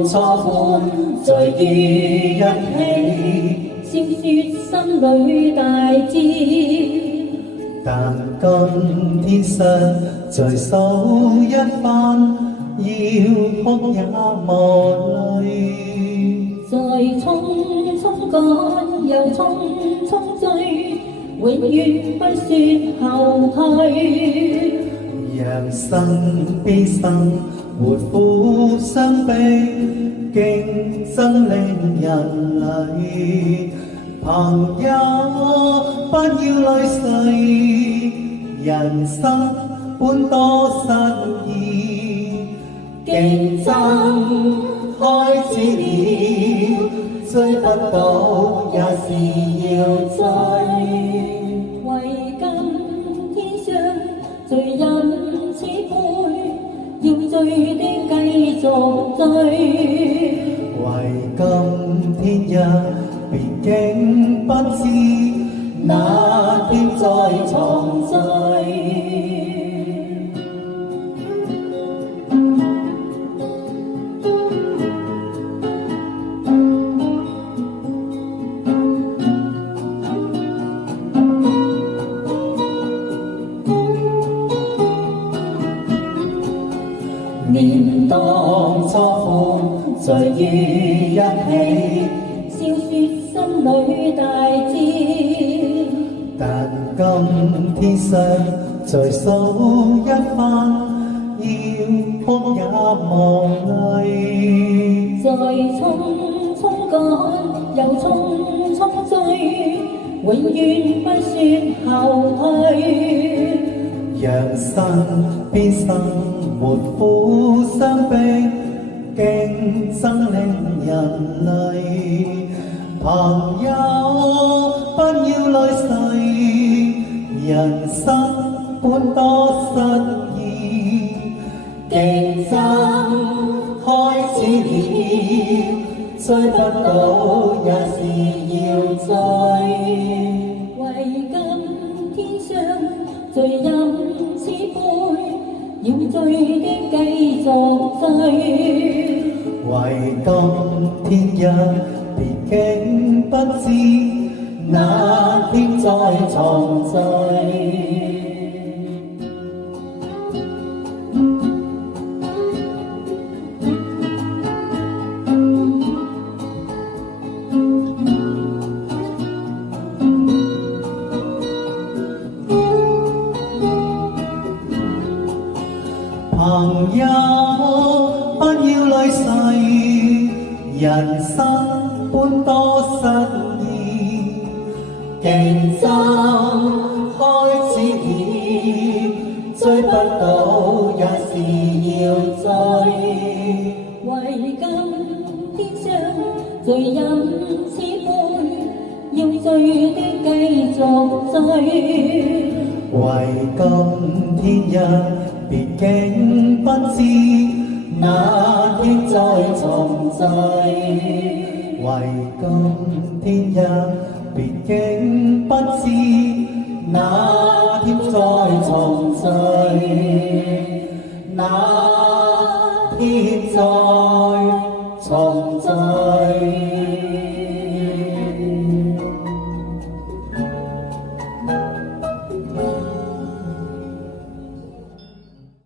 當初歡聚於一起，笑說心裏大志。但今天實在數一番，要哭也無淚。在匆匆趕又匆匆追，永遠不說後退。讓生悲生活苦傷悲，競爭令人累。朋友不要累世，人生本多失意。競爭開始了，追不到也是要追。為今天上醉飲此杯，要醉的繼續醉。為今天日，畢竟不知哪天再重聚。念當初歡聚於一起，笑說心裏大志。但今天實在數一番，要哭也無淚。在匆匆趕又匆匆追，永遠不說後退。讓身邊生活苦傷悲，競爭令人累。朋友不要累世，人生本多失意。競爭開始了，追不到也是要追。為今天上醉飲此杯，要醉的繼續醉。為今天日，畢竟不知哪天再重聚。朋友不要累世，人生本多失意。競爭開始了，追不到也是要追。為今天上醉飲此杯，要醉的繼續醉。為今天日，畢竟不知哪天再重聚。為今天日，畢竟不知哪天再重聚，哪天再